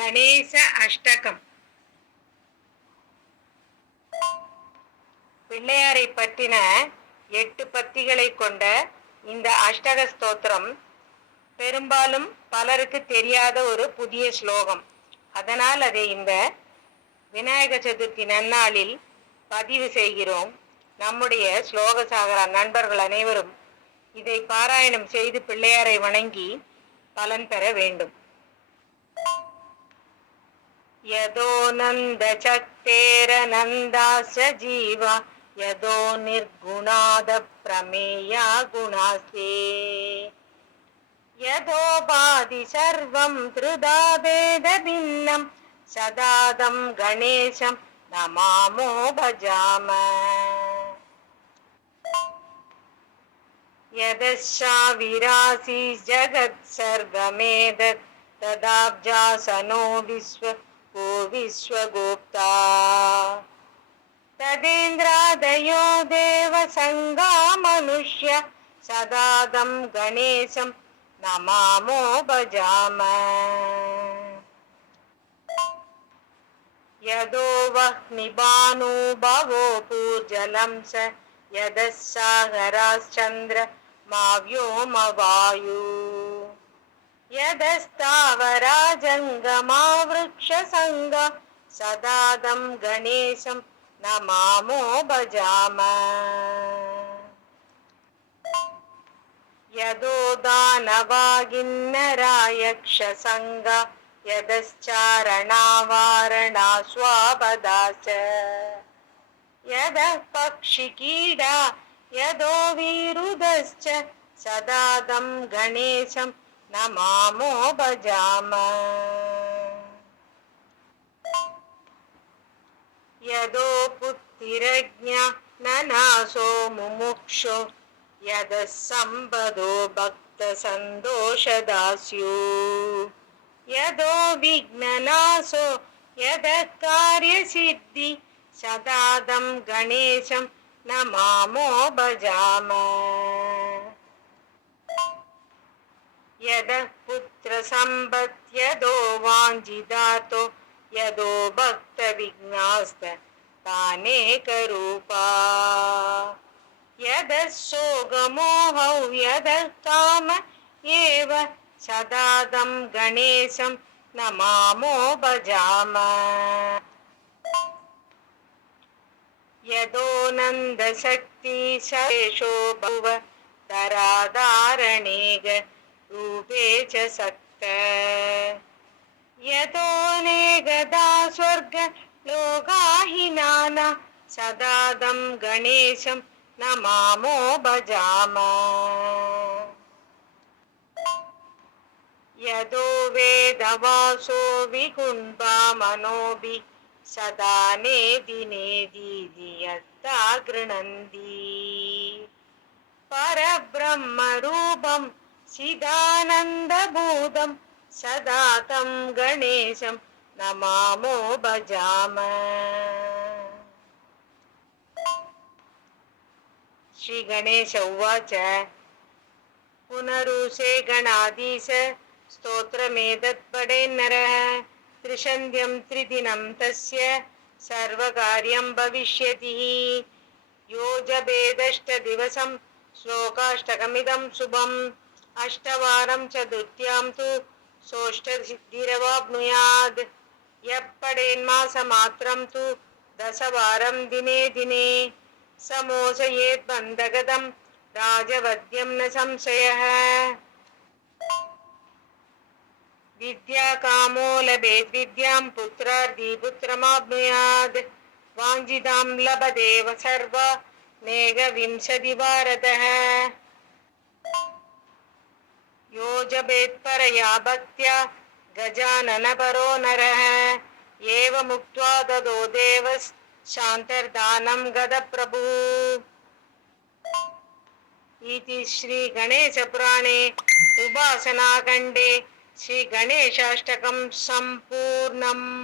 கணேச அஷ்டகம். பிள்ளையாரை பற்றின எட்டு பத்திகளை கொண்ட இந்த அஷ்டக ஸ்தோத்திரம் பெரும்பாலும் பலருக்கு தெரியாத ஒரு புதிய ஸ்லோகம். அதனால் அதை இந்த விநாயக சதுர்த்தி நன்னாளில் பதிவு செய்கிறோம். நம்முடைய ஸ்லோக சாகர நண்பர்கள் அனைவரும் இதை பாராயணம் செய்து பிள்ளையாரை வணங்கி பலன் பெற வேண்டும். यदो नन्दशक्तेरनन्दाश्च जीवा यदो निर्गुणादप्रमेया गुणास्ते यदोपाधि सर्वं त्रिधा भेदभिन्नं सदादं गणेशं नमामो भजाम। यदशाविरासि जगत्सर्गमेदत् तदाब्जासनो विश्व को विश्वगुप्ता तदेन्द्रादयो देवसङ्गा मनुष्य सदादं गणेशं नमामो भजाम यदो वह्निभानुभवो पूर्जलं स यदः सागराश्चन्द्र मा व्योमवायु यदस्तावरा जङ्गमा वृक्षसङ्ग सदादं गणेशं नमामो भजाम यदो दानवागिन्नरायक्षसङ्ग यदश्चारणावारणास्वापदाच यदः पक्षिकीडा यदो विरुदश्च सदादं गणेशं नमामो भजाम यदो पुत्तिरज्ञा ननासो मुमुक्षो यदः सम्पदो भक्तसन्तोषदास्यो यदो विघ्ननाशो यदः कार्यसिद्धि सदादं गणेशं नमामो भजाम यदः पुत्रसम्पद्यदो वाञ्छिदातो यदो भक्तविघ्नास्त तानेकरूपा। यदः शोकमोहौ यदः काम एव सदादं गणेशं नमामो भजाम। यदो नन्दशक्तिशेषो भुव तराधारणेग रूपे च सक्त यतोऽनेकदा स्वर्ग लोकाहिनाना सदादं गणेशं नमामो भजाम। यदो वेदवासो विकुण्बा मनोभि सदा नेदि नेदीयत्ता गृह्णन्ति परब्रह्मरूपं चिदानन्दभूतं सदा तं गणेशं नमामो भजाम। श्रीगणेश उवाच पुनरुषे गणाधीश स्तोत्रमेतत्पडेन्नरः त्रिशन्ध्यं त्रिदिनं तस्य सर्वकार्यं भविष्यति। यो जपेदष्टदिवसं श्लोकाष्टकमिदं शुभम् अष्टवारं चतुर्थ्यां तु सोष्ठसिद्धिरवाप्नुयात् यः पडेन्मासमात्रं तु दशवारं दिने दिने। समोचयेद्बन्धगतं राजवद्यं न संशयः। विद्याकामो लभेत् विद्यां पुत्रार्धी पुत्रमाप्नुयात् वाञ्छितां लभदेव सर्व नेगविंशतिभारतः यो जपेत्परया भक्त्या गजाननपरो नरः। एवमुक्त्वा ददो देवशान्तर्दानं गदप्रभु। इति श्रीगणेशपुराणे उपासनाखण्डे श्रीगणेशाष्टकं सम्पूर्णम्।